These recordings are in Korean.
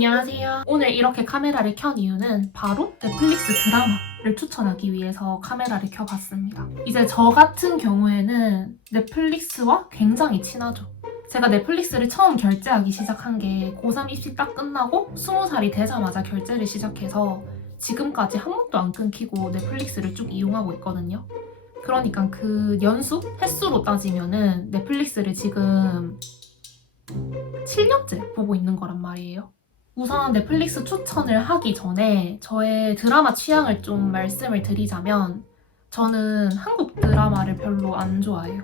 안녕하세요. 오늘 이렇게 카메라를 켠 이유는 바로 넷플릭스 드라마를 추천하기 위해서 카메라를 켜봤습니다. 이제 저 같은 경우에는 넷플릭스와 굉장히 친하죠. 제가 넷플릭스를 처음 결제하기 시작한 게 고3 입시 딱 끝나고 20살이 되자마자 결제를 시작해서 지금까지 한 번도 안 끊기고 넷플릭스를 쭉 이용하고 있거든요. 그러니까 그 연수? 횟수로 따지면은 넷플릭스를 지금 7년째 보고 있는 거란 말이에요. 우선 넷플릭스 추천을 하기 전에 저의 드라마 취향을 좀 말씀을 드리자면 저는 한국 드라마를 별로 안 좋아해요.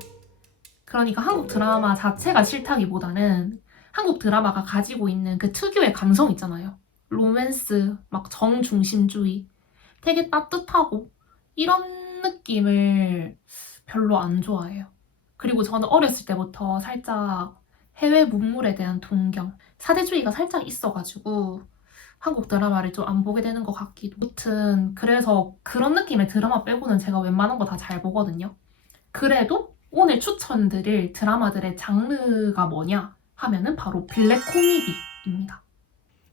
그러니까 한국 드라마 자체가 싫다기보다는 한국 드라마가 가지고 있는 그 특유의 감성 있잖아요. 로맨스, 막 정중심주의, 되게 따뜻하고 이런 느낌을 별로 안 좋아해요. 그리고 저는 어렸을 때부터 살짝 해외 문물에 대한 동경, 사대주의가 살짝 있어가지고 한국 드라마를 좀 안 보게 되는 것 같기도. 아무튼 그래서 그런 느낌의 드라마 빼고는 제가 웬만한 거 다 잘 보거든요. 그래도 오늘 추천드릴 드라마들의 장르가 뭐냐 하면은 바로 블랙 코미디입니다.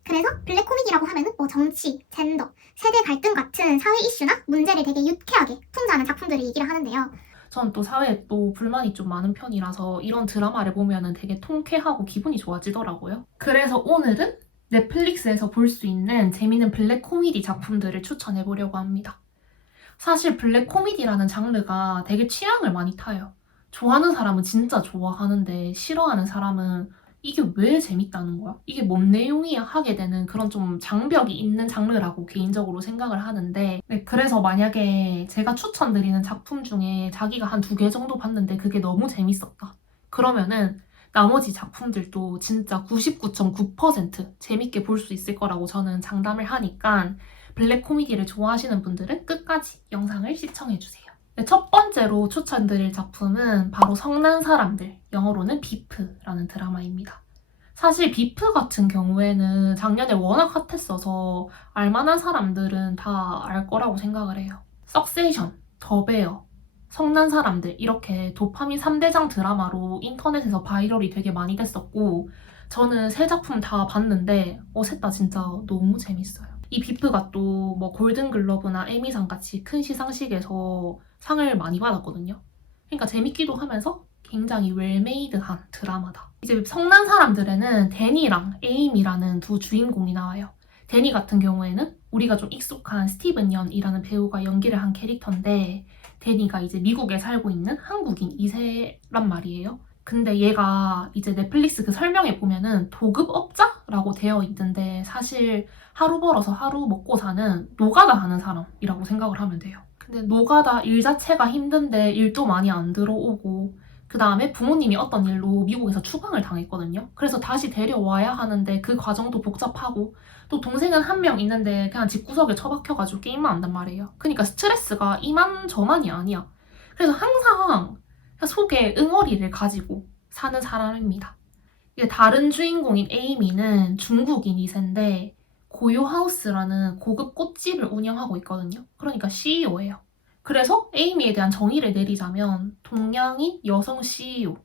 그래서 블랙 코미디라고 하면은 뭐 정치, 젠더, 세대 갈등 같은 사회 이슈나 문제를 되게 유쾌하게 풍자하는 작품들을 얘기를 하는데요. 저는 또 사회에 또 불만이 좀 많은 편이라서 이런 드라마를 보면은 되게 통쾌하고 기분이 좋아지더라고요. 그래서 오늘은 넷플릭스에서 볼 수 있는 재미있는 블랙 코미디 작품들을 추천해 보려고 합니다. 사실 블랙 코미디라는 장르가 되게 취향을 많이 타요. 좋아하는 사람은 진짜 좋아하는데 싫어하는 사람은 이게 왜 재밌다는 거야? 이게 뭔 내용이야? 하게 되는 그런 좀 장벽이 있는 장르라고 개인적으로 생각을 하는데, 네, 그래서 만약에 제가 추천드리는 작품 중에 자기가 한 2개 정도 봤는데 그게 너무 재밌었다. 그러면은 나머지 작품들도 진짜 99.9% 재밌게 볼 수 있을 거라고 저는 장담을 하니까 블랙 코미디를 좋아하시는 분들은 끝까지 영상을 시청해주세요. 네, 첫 번째로 추천드릴 작품은 바로 성난 사람들, 영어로는 비프라는 드라마입니다. 사실 비프 같은 경우에는 작년에 워낙 핫했어서 알만한 사람들은 다 알 거라고 생각을 해요. 석세이션, 더베어, 성난 사람들 이렇게 도파민 3대장 드라마로 인터넷에서 바이럴이 되게 많이 됐었고 저는 세 작품 다 봤는데 셋 다 진짜 너무 재밌어요. 이 비프가 또 뭐 골든글러브나 에미상 같이 큰 시상식에서 상을 많이 받았거든요. 그러니까 재밌기도 하면서 굉장히 웰메이드한 드라마다. 이제 성난 사람들에는 데니랑 에임이라는 두 주인공이 나와요. 데니 같은 경우에는 우리가 좀 익숙한 스티븐 연이라는 배우가 연기를 한 캐릭터인데 데니가 이제 미국에 살고 있는 한국인 2세란 말이에요. 근데 얘가 이제 넷플릭스 그 설명에 보면은 도급업자라고 되어 있는데 사실 하루 벌어서 하루 먹고 사는 노가다 하는 사람이라고 생각을 하면 돼요. 근데 노가다 일 자체가 힘든데 일도 많이 안 들어오고 그 다음에 부모님이 어떤 일로 미국에서 추방을 당했거든요. 그래서 다시 데려와야 하는데 그 과정도 복잡하고 또 동생은 한 명 있는데 그냥 집구석에 처박혀가지고 게임만 한단 말이에요. 그러니까 스트레스가 이만저만이 아니야. 그래서 항상 속에 응어리를 가지고 사는 사람입니다. 이제 다른 주인공인 에이미는 중국인 2세인데 고요하우스라는 고급 꽃집을 운영하고 있거든요. 그러니까 CEO예요. 그래서 에이미에 대한 정의를 내리자면 동양인 여성 CEO.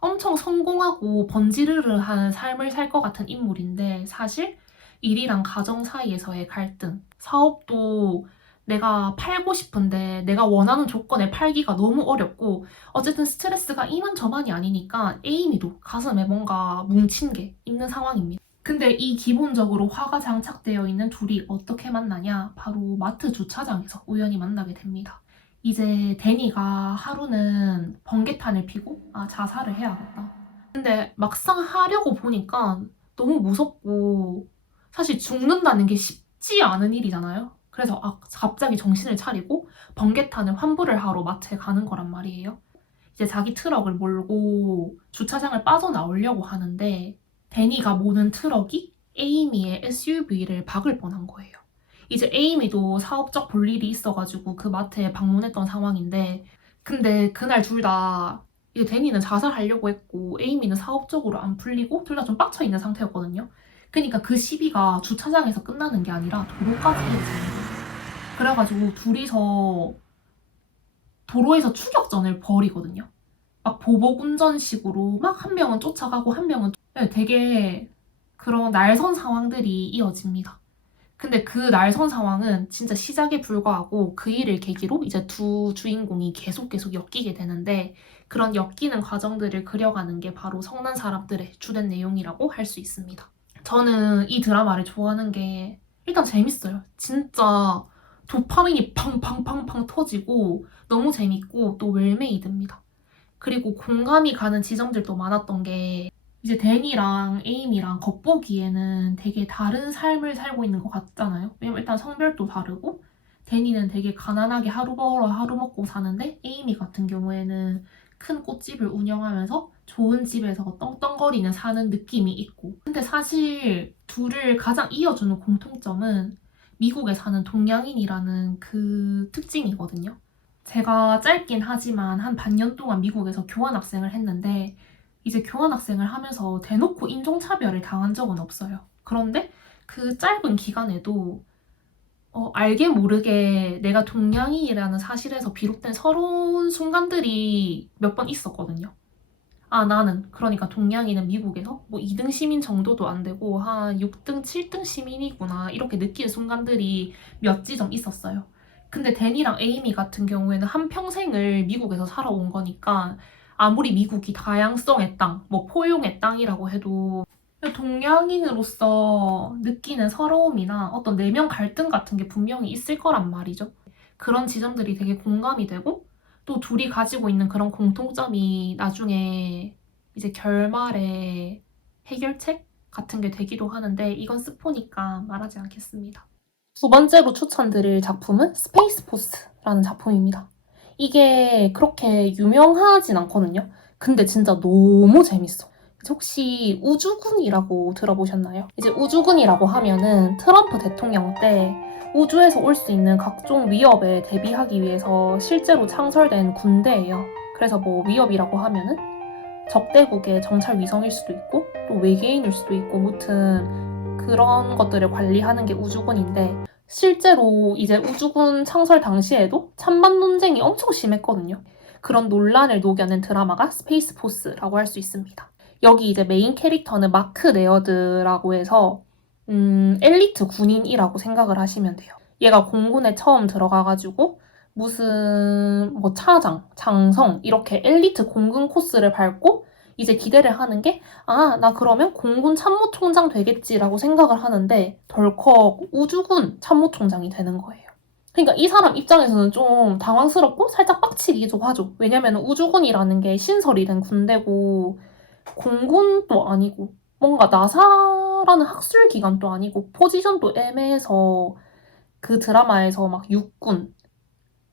엄청 성공하고 번지르르한 삶을 살 것 같은 인물인데 사실 일이랑 가정 사이에서의 갈등, 사업도 내가 팔고 싶은데 내가 원하는 조건에 팔기가 너무 어렵고 어쨌든 스트레스가 이만저만이 아니니까 에이미도 가슴에 뭔가 뭉친 게 있는 상황입니다. 근데 이 기본적으로 화가 장착되어 있는 둘이 어떻게 만나냐? 바로 마트 주차장에서 우연히 만나게 됩니다. 이제 데니가 하루는 번개탄을 피고 자살을 해야겠다. 근데 막상 하려고 보니까 너무 무섭고 사실 죽는다는 게 쉽지 않은 일이잖아요. 그래서 갑자기 정신을 차리고 번개탄을 환불을 하러 마트에 가는 거란 말이에요. 이제 자기 트럭을 몰고 주차장을 빠져나오려고 하는데 데니가 모는 트럭이 에이미의 SUV를 박을 뻔한 거예요. 이제 에이미도 사업적 볼일이 있어가지고 그 마트에 방문했던 상황인데 근데 그날 둘 다 이제 데니는 자살하려고 했고 에이미는 사업적으로 안 풀리고 둘 다 좀 빡쳐 있는 상태였거든요. 그러니까 그 시비가 주차장에서 끝나는 게 아니라 도로까지 이어지는 거예요. 그래가지고 둘이서 도로에서 추격전을 벌이거든요. 막 보복 운전식으로 막 한 명은 쫓아가고 한 명은 되게 그런 날선 상황들이 이어집니다. 근데 그 날선 상황은 진짜 시작에 불과하고 그 일을 계기로 이제 두 주인공이 계속 엮이게 되는데 그런 엮이는 과정들을 그려가는 게 바로 성난 사람들의 주된 내용이라고 할 수 있습니다. 저는 이 드라마를 좋아하는 게 일단 재밌어요. 진짜 도파민이 팡팡팡팡 터지고 너무 재밌고 또 웰메이드입니다. 그리고 공감이 가는 지점들도 많았던 게 이제 댄이랑 에이미랑 겉보기에는 되게 다른 삶을 살고 있는 것 같잖아요. 왜냐면 일단 성별도 다르고 댄이는 되게 가난하게 하루 벌어 하루 먹고 사는데 에이미 같은 경우에는 큰 꽃집을 운영하면서 좋은 집에서 떵떵거리는 사는 느낌이 있고 근데 사실 둘을 가장 이어주는 공통점은 미국에 사는 동양인이라는 그 특징이거든요. 제가 짧긴 하지만 한 반년 동안 미국에서 교환학생을 했는데 이제 교환학생을 하면서 대놓고 인종차별을 당한 적은 없어요. 그런데 그 짧은 기간에도 알게 모르게 내가 동양인이라는 사실에서 비롯된 서러운 순간들이 몇 번 있었거든요. 아, 나는 그러니까 동양인은 미국에서 뭐 2등 시민 정도도 안 되고 한 6등, 7등 시민이구나 이렇게 느끼는 순간들이 몇 지점 있었어요. 근데 댄이랑 에이미 같은 경우에는 한평생을 미국에서 살아온 거니까 아무리 미국이 다양성의 땅, 뭐 포용의 땅이라고 해도 동양인으로서 느끼는 서러움이나 어떤 내면 갈등 같은 게 분명히 있을 거란 말이죠. 그런 지점들이 되게 공감이 되고 또 둘이 가지고 있는 그런 공통점이 나중에 이제 결말의 해결책 같은 게 되기도 하는데 이건 스포니까 말하지 않겠습니다. 두 번째로 추천드릴 작품은 스페이스 포스라는 작품입니다. 이게 그렇게 유명하진 않거든요. 근데 진짜 너무 재밌어. 혹시 우주군이라고 들어보셨나요? 이제 우주군이라고 하면은 트럼프 대통령 때 우주에서 올 수 있는 각종 위협에 대비하기 위해서 실제로 창설된 군대예요. 그래서 뭐 위협이라고 하면은 적대국의 정찰 위성일 수도 있고 또 외계인일 수도 있고 무튼 그런 것들을 관리하는 게 우주군인데 실제로 이제 우주군 창설 당시에도 찬반 논쟁이 엄청 심했거든요. 그런 논란을 녹여낸 드라마가 스페이스 포스라고 할 수 있습니다. 여기 이제 메인 캐릭터는 마크 레어드라고 해서 엘리트 군인이라고 생각을 하시면 돼요. 얘가 공군에 처음 들어가가지고 무슨 뭐 차장, 장성 이렇게 엘리트 공군 코스를 밟고 이제 기대를 하는 게 나 그러면 공군 참모총장 되겠지라고 생각을 하는데 덜컥 우주군 참모총장이 되는 거예요. 그러니까 이 사람 입장에서는 좀 당황스럽고 살짝 빡치기도 하죠. 왜냐면 우주군이라는 게 신설이 된 군대고 공군도 아니고 뭔가 나사라는 학술 기관도 아니고 포지션도 애매해서 그 드라마에서 막 육군,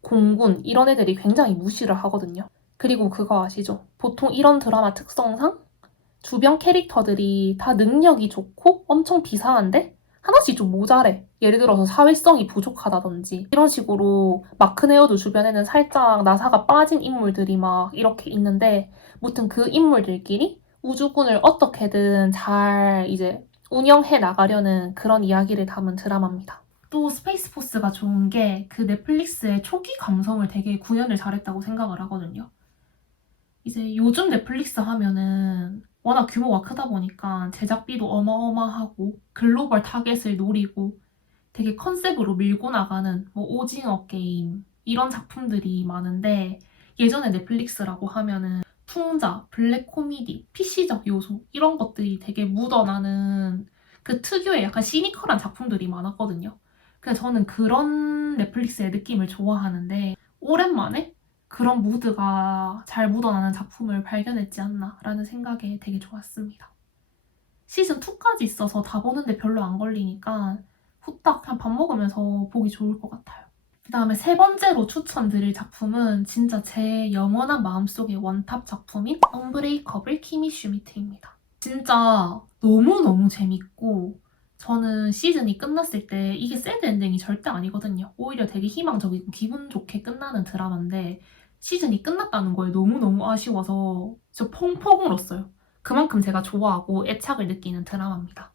공군 이런 애들이 굉장히 무시를 하거든요. 그리고 그거 아시죠? 보통 이런 드라마 특성상 주변 캐릭터들이 다 능력이 좋고 엄청 비상한데 하나씩 좀 모자래. 예를 들어서 사회성이 부족하다든지 이런 식으로 마크네어도 주변에는 살짝 나사가 빠진 인물들이 막 이렇게 있는데 무튼 그 인물들끼리 우주군을 어떻게든 잘 이제 운영해 나가려는 그런 이야기를 담은 드라마입니다. 또 스페이스 포스가 좋은 게 그 넷플릭스의 초기 감성을 되게 구현을 잘했다고 생각을 하거든요. 이제 요즘 넷플릭스 하면은 워낙 규모가 크다 보니까 제작비도 어마어마하고 글로벌 타겟을 노리고 되게 컨셉으로 밀고 나가는 뭐 오징어 게임 이런 작품들이 많은데 예전에 넷플릭스라고 하면은 풍자, 블랙 코미디, PC적 요소 이런 것들이 되게 묻어나는 그 특유의 약간 시니컬한 작품들이 많았거든요. 그래서 저는 그런 넷플릭스의 느낌을 좋아하는데 오랜만에 그런 무드가 잘 묻어나는 작품을 발견했지 않나라는 생각에 되게 좋았습니다. 시즌 2까지 있어서 다 보는데 별로 안 걸리니까 후딱 그냥 밥 먹으면서 보기 좋을 것 같아요. 그 다음에 세 번째로 추천드릴 작품은 진짜 제 영원한 마음속의 원탑 작품인 언브레이커블 키미 슈미트입니다. 진짜 너무너무 재밌고 저는 시즌이 끝났을 때 이게 새드 엔딩이 절대 아니거든요. 오히려 되게 희망적이고 기분 좋게 끝나는 드라마인데 시즌이 끝났다는 거에 너무너무 아쉬워서 진짜 펑펑 울었어요. 그만큼 제가 좋아하고 애착을 느끼는 드라마입니다.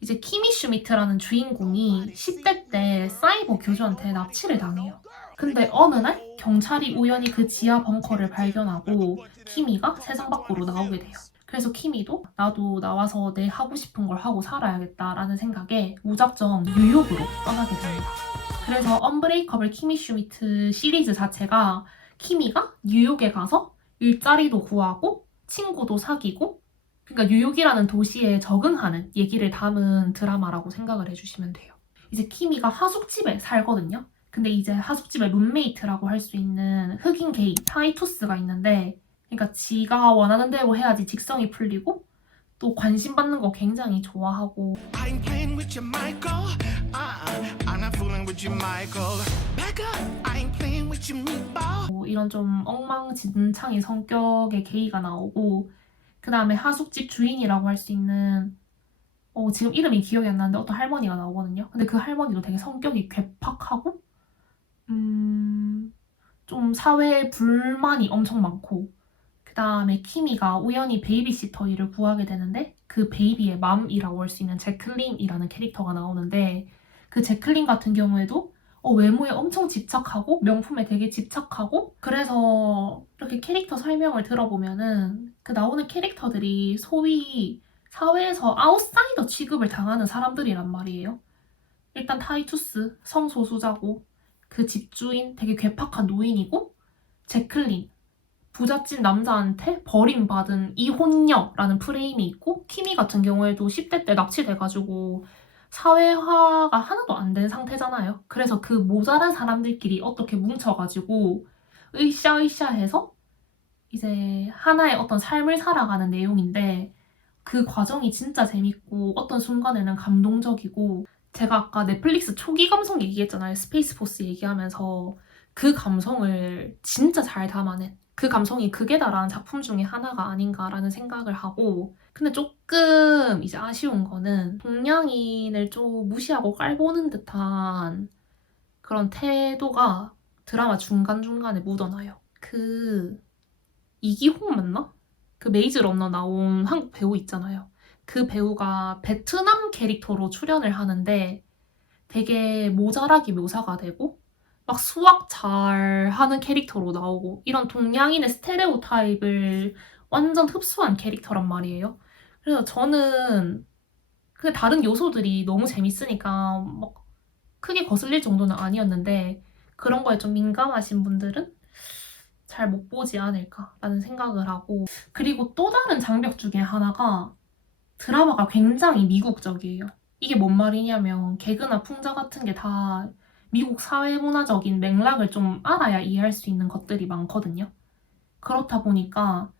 이제 키미 슈미트라는 주인공이 10대 때 사이버 교주한테 납치를 당해요. 근데 어느 날 경찰이 우연히 그 지하 벙커를 발견하고 키미가 세상 밖으로 나오게 돼요. 그래서 키미도 나도 나와서 내 하고 싶은 걸 하고 살아야겠다라는 생각에 무작정 뉴욕으로 떠나게 됩니다. 그래서 언브레이커블 키미 슈미트 시리즈 자체가 키미가 뉴욕에 가서 일자리도 구하고 친구도 사귀고, 그러니까 뉴욕이라는 도시에 적응하는 얘기를 담은 드라마라고 생각을 해주시면 돼요. 이제 키미가 하숙집에 살거든요. 근데 이제 하숙집에 룸메이트라고 할 수 있는 흑인 게이 타이투스가 있는데, 그러니까 지가 원하는 대로 해야지 직성이 풀리고 또 관심 받는 거 굉장히 좋아하고, I ain't playing with you, Michael. I'm not fooling with you, Michael. Back up. I ain't playing with you, meatball. 뭐 이런 좀 엉망진창인 성격의 게이가 나오고, 그 다음에 하숙집 주인이라고 할 수 있는 지금 이름이 기억이 안 나는데 어떤 할머니가 나오거든요. 근데 그 할머니도 되게 성격이 괴팍하고 좀 사회에 불만이 엄청 많고, 그 다음에 키미가 우연히 베이비시터 일을 구하게 되는데 그 베이비의 맘이라고 할 수 있는 제클린이라는 캐릭터가 나오는데, 그 제클린 같은 경우에도 외모에 엄청 집착하고 명품에 되게 집착하고, 그래서 이렇게 캐릭터 설명을 들어보면은 그 나오는 캐릭터들이 소위 사회에서 아웃사이더 취급을 당하는 사람들이란 말이에요. 일단 타이투스, 성소수자고, 그 집주인 되게 괴팍한 노인이고, 제클린 부잣집 남자한테 버림받은 이혼녀라는 프레임이 있고, 키미 같은 경우에도 10대 때 납치돼가지고 사회화가 하나도 안 된 상태잖아요. 그래서 그 모자란 사람들끼리 어떻게 뭉쳐가지고 으쌰으쌰해서 이제 하나의 어떤 삶을 살아가는 내용인데, 그 과정이 진짜 재밌고 어떤 순간에는 감동적이고, 제가 아까 넷플릭스 초기 감성 얘기했잖아요. 스페이스 포스 얘기하면서 그 감성을 진짜 잘 담아낸, 그 감성이 극에 달한 작품 중에 하나가 아닌가라는 생각을 하고, 근데 조금 이제 아쉬운 거는 동양인을 좀 무시하고 깔보는 듯한 그런 태도가 드라마 중간중간에 묻어나요. 그 이기홍 맞나? 그 메이즈 러너 나온 한국 배우 있잖아요. 그 배우가 베트남 캐릭터로 출연을 하는데 되게 모자라게 묘사가 되고 막 수학 잘 하는 캐릭터로 나오고, 이런 동양인의 스테레오타입을 완전 흡수한 캐릭터란 말이에요. 그래서 저는 그 다른 요소들이 너무 재밌으니까 막 크게 거슬릴 정도는 아니었는데, 그런 거에 좀 민감하신 분들은 잘 못 보지 않을까라는 생각을 하고, 그리고 또 다른 장벽 중에 하나가 드라마가 굉장히 미국적이에요. 이게 뭔 말이냐면 개그나 풍자 같은 게 다 미국 사회문화적인 맥락을 좀 알아야 이해할 수 있는 것들이 많거든요. 그렇다 보니까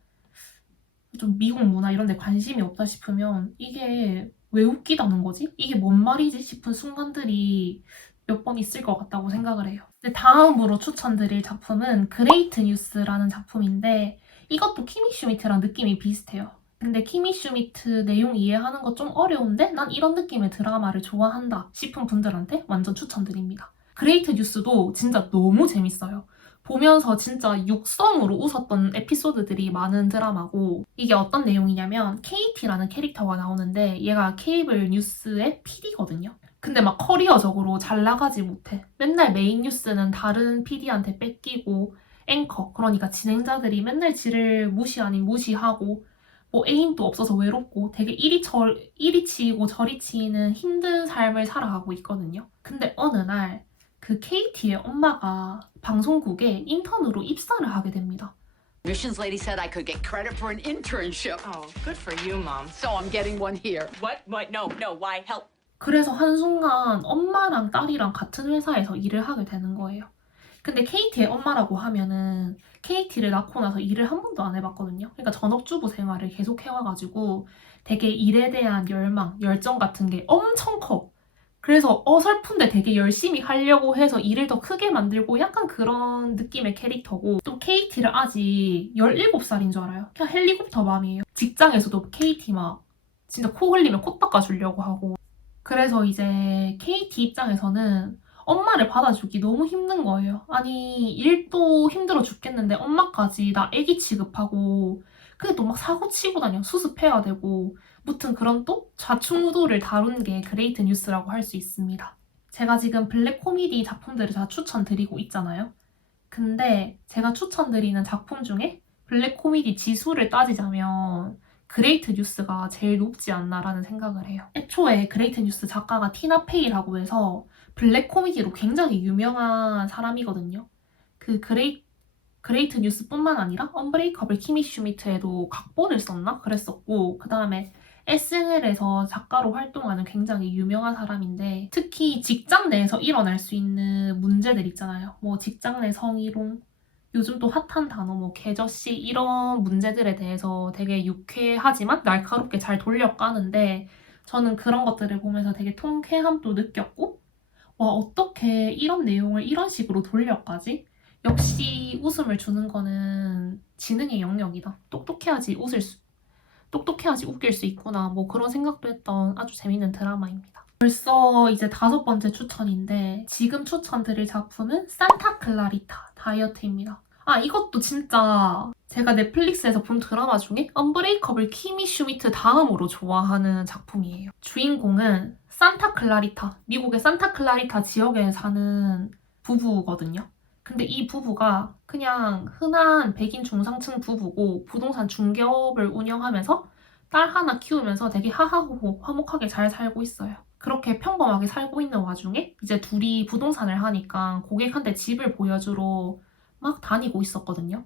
좀 미국 문화 이런 데 관심이 없다 싶으면 이게 왜 웃기다는 거지? 이게 뭔 말이지? 싶은 순간들이 몇 번 있을 것 같다고 생각을 해요. 근데 다음으로 추천드릴 작품은 그레이트 뉴스라는 작품인데, 이것도 키미 슈미트랑 느낌이 비슷해요. 근데 키미 슈미트 내용 이해하는 거 좀 어려운데 난 이런 느낌의 드라마를 좋아한다 싶은 분들한테 완전 추천드립니다. 그레이트 뉴스도 진짜 너무 재밌어요. 보면서 진짜 육성으로 웃었던 에피소드들이 많은 드라마고, 이게 어떤 내용이냐면 KT라는 캐릭터가 나오는데 얘가 케이블 뉴스의 PD거든요. 근데 막 커리어적으로 잘 나가지 못해. 맨날 메인 뉴스는 다른 PD한테 뺏기고, 앵커, 그러니까 진행자들이 맨날 지를 무시 아닌 무시하고, 뭐 애인도 없어서 외롭고 되게 이리 치이고 저리 치이는 힘든 삶을 살아가고 있거든요. 근데 어느 날 그 KT의 엄마가 방송국에 인턴으로 입사를 하게 됩니다. Admissions lady said I could get credit for an internship. Oh, good for you, Mom. So I'm getting one here. What? No, why? Help. 그래서 한순간 엄마랑 딸이랑 같은 회사에서 일을 하게 되는 거예요. 근데 KT의 엄마라고 하면은 KT를 낳고 나서 일을 한 번도 안 해봤거든요. 그러니까 전업주부 생활을 계속 해와가지고 되게 일에 대한 열망, 열정 같은 게 엄청 커. 그래서 어설픈데 되게 열심히 하려고 해서 일을 더 크게 만들고 약간 그런 느낌의 캐릭터고, 또 KT를 아직 17살인 줄 알아요? 그냥 헬리콥터 맘이에요. 직장에서도 KT 막 진짜 코 흘리면 코 닦아주려고 하고. 그래서 이제 KT 입장에서는 엄마를 받아주기 너무 힘든 거예요. 아니 일도 힘들어 죽겠는데 엄마까지 나 애기 취급하고, 근데 또 막 사고 치고 다녀. 수습해야 되고. 무튼 그런 또 좌충우돌을 다룬 게 그레이트 뉴스라고 할 수 있습니다. 제가 지금 블랙 코미디 작품들을 다 추천드리고 있잖아요. 근데 제가 추천드리는 작품 중에 블랙 코미디 지수를 따지자면 그레이트 뉴스가 제일 높지 않나라는 생각을 해요. 애초에 그레이트 뉴스 작가가 티나 페이라고 해서 블랙 코미디로 굉장히 유명한 사람이거든요. 그 그레이트 뉴스뿐만 아니라 언브레이커블 키미 슈미트에도 각본을 썼나? 그랬었고 그 다음에 SNL에서 작가로 활동하는 굉장히 유명한 사람인데 특히 직장 내에서 일어날 수 있는 문제들 있잖아요. 뭐 직장 내 성희롱, 요즘 또 핫한 단어 뭐 개저씨 이런 문제들에 대해서 되게 유쾌하지만 날카롭게 잘 돌려까는데 저는 그런 것들을 보면서 되게 통쾌함도 느꼈고 와 어떻게 이런 내용을 이런 식으로 돌려까지? 역시 웃음을 주는 거는 지능의 영역이다. 똑똑해야지 웃길 수 있구나. 뭐 그런 생각도 했던 아주 재밌는 드라마입니다. 벌써 이제 5번째 추천인데 지금 추천드릴 작품은 산타 클라리타 다이어트입니다. 아 이것도 진짜 제가 넷플릭스에서 본 드라마 중에 언브레이커블 키미 슈미트 다음으로 좋아하는 작품이에요. 주인공은 산타 클라리타, 미국의 산타 클라리타 지역에 사는 부부거든요. 근데 이 부부가 그냥 흔한 백인 중상층 부부고 부동산 중개업을 운영하면서 딸 하나 키우면서 되게 하하호호 화목하게 잘 살고 있어요. 그렇게 평범하게 살고 있는 와중에 이제 둘이 부동산을 하니까 고객한테 집을 보여주러 막 다니고 있었거든요.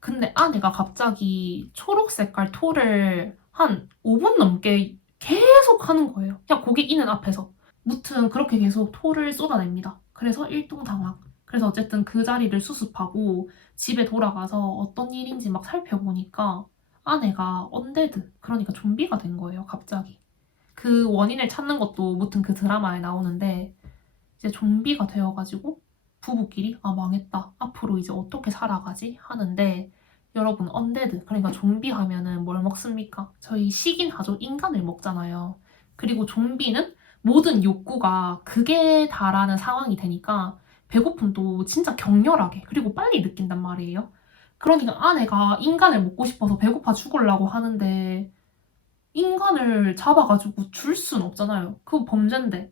근데 아내가 갑자기 초록 색깔 토를 한 5분 넘게 계속 하는 거예요. 그냥 고객 있는 앞에서. 무튼 그렇게 계속 토를 쏟아냅니다. 그래서 일동당황. 그래서 어쨌든 그 자리를 수습하고 집에 돌아가서 어떤 일인지 막 살펴보니까 아내가 언데드, 그러니까 좀비가 된 거예요, 갑자기. 그 원인을 찾는 것도 무튼 그 드라마에 나오는데 이제 좀비가 되어가지고 부부끼리 아 망했다, 앞으로 이제 어떻게 살아가지? 하는데 여러분 언데드, 그러니까 좀비 하면은 뭘 먹습니까? 저희 시긴 하죠. 인간을 먹잖아요. 그리고 좀비는 모든 욕구가 극에 달하는 상황이 되니까 배고픔도 진짜 격렬하게 그리고 빨리 느낀단 말이에요. 그러니까 아내가 인간을 먹고 싶어서 배고파 죽으려고 하는데 인간을 잡아가지고 줄 순 없잖아요. 그거 범죄인데.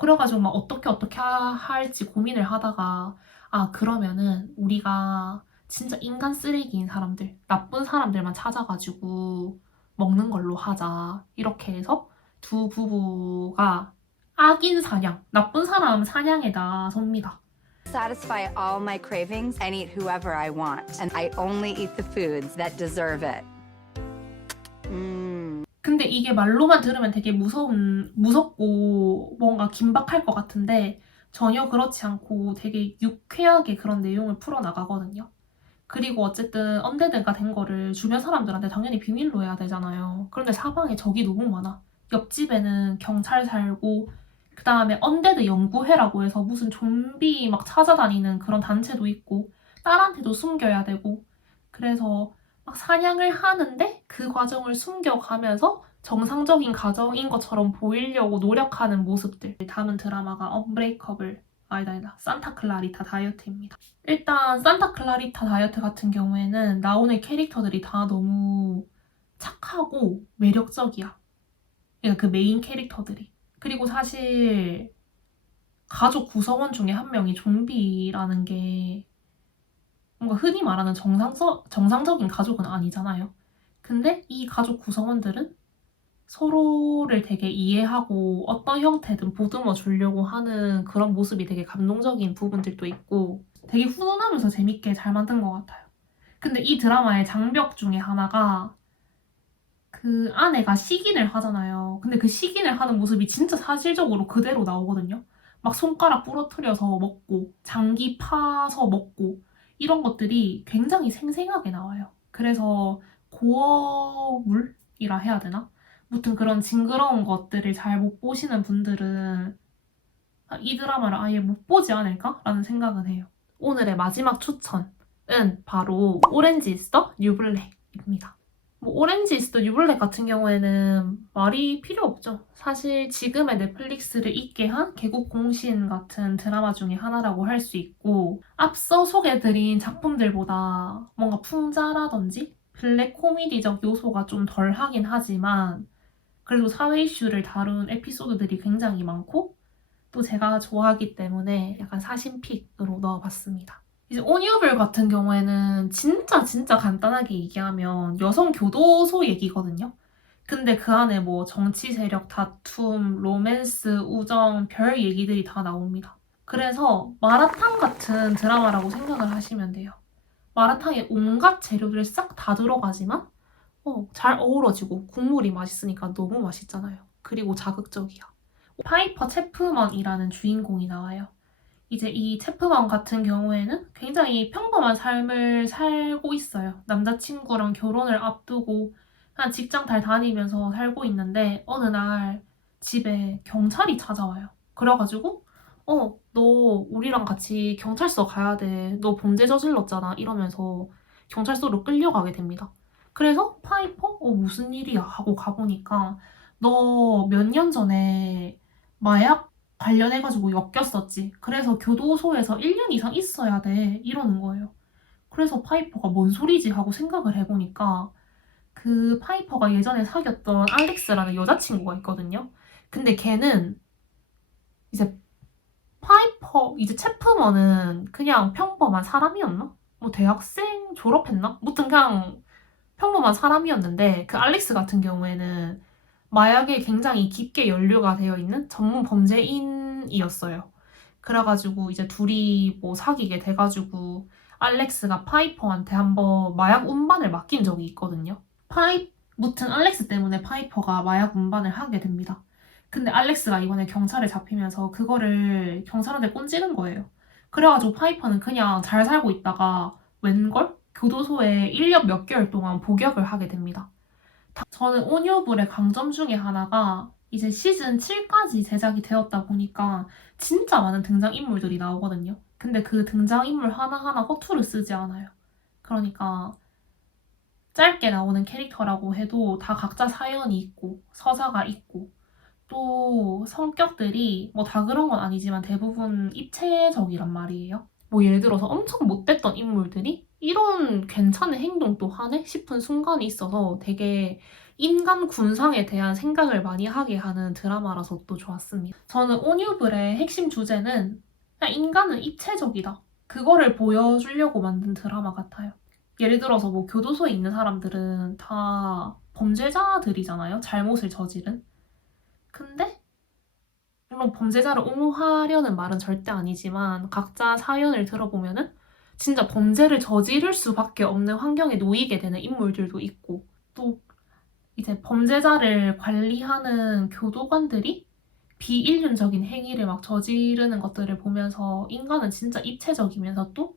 그래가지고 막 어떻게 할지 고민을 하다가 아 그러면은 우리가 진짜 인간 쓰레기인 사람들, 나쁜 사람들만 찾아가지고 먹는 걸로 하자. 이렇게 해서 두 부부가 악인 사냥, 나쁜 사람 사냥에 나섭니다. Satisfy all my cravings and eat whoever I want. And I only eat the foods that deserve it. 근데 이게 말로만 들으면 되게 무섭고 뭔가 긴박할 것 같은데 전혀 그렇지 않고 되게 유쾌하게 그런 내용을 풀어나가거든요. 그리고 어쨌든 언데드가 된 거를 주변 사람들한테 당연히 비밀로 해야 되잖아요. 그런데 사방에 적이 너무 많아. 옆집에는 경찰 살고 그 다음에 언데드 연구회라고 해서 무슨 좀비 막 찾아다니는 그런 단체도 있고 딸한테도 숨겨야 되고 그래서 막 사냥을 하는데 그 과정을 숨겨가면서 정상적인 가정인 것처럼 보이려고 노력하는 모습들 담은 드라마가 언브레이커블 산타 클라리타 다이어트입니다. 일단 산타 클라리타 다이어트 같은 경우에는 나오는 캐릭터들이 다 너무 착하고 매력적이야. 그러니까 그 메인 캐릭터들이. 그리고 사실 가족 구성원 중에 한 명이 좀비라는 게 뭔가 흔히 말하는 정상적인 가족은 아니잖아요. 근데 이 가족 구성원들은 서로를 되게 이해하고 어떤 형태든 보듬어 주려고 하는 그런 모습이 되게 감동적인 부분들도 있고 되게 훈훈하면서 재밌게 잘 만든 것 같아요. 근데 이 드라마의 장벽 중에 하나가 그 아내가 식인을 하잖아요. 근데 그 식인을 하는 모습이 진짜 사실적으로 그대로 나오거든요. 막 손가락 부러뜨려서 먹고 장기 파서 먹고 이런 것들이 굉장히 생생하게 나와요. 그래서 고어물이라 해야 되나? 무튼 그런 징그러운 것들을 잘 못 보시는 분들은 이 드라마를 아예 못 보지 않을까라는 생각은 해요. 오늘의 마지막 추천은 바로 오렌지 is the new black입니다. 오렌지 is the new black 같은 경우에는 말이 필요 없죠. 사실 지금의 넷플릭스를 있게 한 개국 공신 같은 드라마 중에 하나라고 할 수 있고 앞서 소개해드린 작품들보다 뭔가 풍자라든지 블랙 코미디적 요소가 좀 덜하긴 하지만 그래도 사회 이슈를 다룬 에피소드들이 굉장히 많고 또 제가 좋아하기 때문에 약간 사심픽으로 넣어봤습니다. 이제 온유불 같은 경우에는 진짜 간단하게 얘기하면 여성 교도소 얘기거든요. 근데 그 안에 뭐 정치 세력 다툼, 로맨스, 우정, 별 얘기들이 다 나옵니다. 그래서 마라탕 같은 드라마라고 생각을 하시면 돼요. 마라탕에 온갖 재료들 싹 다 들어가지만 잘 어우러지고 국물이 맛있으니까 너무 맛있잖아요. 그리고 자극적이야. 파이퍼 체프먼이라는 주인공이 나와요. 이제 이 체프먼 같은 경우에는 굉장히 평범한 삶을 살고 있어요. 남자친구랑 결혼을 앞두고 그냥 직장 잘 다니면서 살고 있는데 어느 날 집에 경찰이 찾아와요. 그래가지고 너 우리랑 같이 경찰서 가야 돼. 너 범죄 저질렀잖아. 이러면서 경찰서로 끌려가게 됩니다. 그래서 파이퍼? 무슨 일이야? 하고 가보니까 너 몇 년 전에 마약 관련해가지고 엮였었지. 그래서 교도소에서 1년 이상 있어야 돼. 이러는 거예요. 그래서 파이퍼가 뭔 소리지? 하고 생각을 해보니까 그 파이퍼가 예전에 사귀었던 알렉스라는 여자친구가 있거든요. 근데 걔는 이제 이제 체프먼은 그냥 평범한 사람이었나? 뭐 대학생 졸업했나? 무튼 그냥 평범한 사람이었는데 그 알렉스 같은 경우에는 마약에 굉장히 깊게 연루가 되어 있는 전문 범죄인이었어요. 그래가지고 이제 둘이 뭐 사귀게 돼가지고 알렉스가 파이퍼한테 한번 마약 운반을 맡긴 적이 있거든요. 무튼 알렉스 때문에 파이퍼가 마약 운반을 하게 됩니다. 근데 알렉스가 이번에 경찰에 잡히면서 그거를 경찰한테 꼰지는 거예요. 그래가지고 파이퍼는 그냥 잘 살고 있다가 웬걸? 교도소에 1년 몇 개월 동안 복역을 하게 됩니다. 저는 온유불의 강점 중에 하나가 이제 시즌 7까지 제작이 되었다 보니까 진짜 많은 등장인물들이 나오거든요. 근데 그 등장인물 하나하나 허투루 쓰지 않아요. 그러니까 짧게 나오는 캐릭터라고 해도 다 각자 사연이 있고 서사가 있고 또 성격들이 뭐 다 그런 건 아니지만 대부분 입체적이란 말이에요. 뭐 예를 들어서 엄청 못됐던 인물들이 이런 괜찮은 행동도 하네 싶은 순간이 있어서 되게 인간 군상에 대한 생각을 많이 하게 하는 드라마라서 또 좋았습니다. 저는 온유불의 핵심 주제는 그냥 인간은 입체적이다. 그거를 보여주려고 만든 드라마 같아요. 예를 들어서 뭐 교도소에 있는 사람들은 다 범죄자들이잖아요. 잘못을 저지른. 근데 물론 범죄자를 옹호하려는 말은 절대 아니지만 각자 사연을 들어보면은 진짜 범죄를 저지를 수밖에 없는 환경에 놓이게 되는 인물들도 있고 또 이제 범죄자를 관리하는 교도관들이 비인륜적인 행위를 막 저지르는 것들을 보면서 인간은 진짜 입체적이면서 또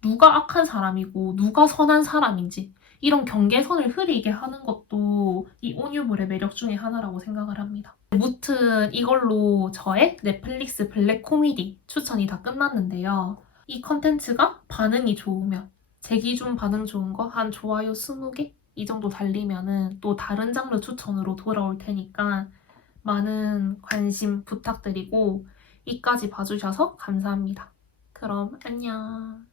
누가 악한 사람이고 누가 선한 사람인지 이런 경계선을 흐리게 하는 것도 이 온유불의 매력 중에 하나라고 생각을 합니다. 무튼 이걸로 저의 넷플릭스 블랙 코미디 추천이 다 끝났는데요. 이 컨텐츠가 반응이 좋으면 제 기준 반응 좋은 거 한 좋아요 20개? 이 정도 달리면은 또 다른 장르 추천으로 돌아올 테니까 많은 관심 부탁드리고 이까지 봐주셔서 감사합니다. 그럼 안녕.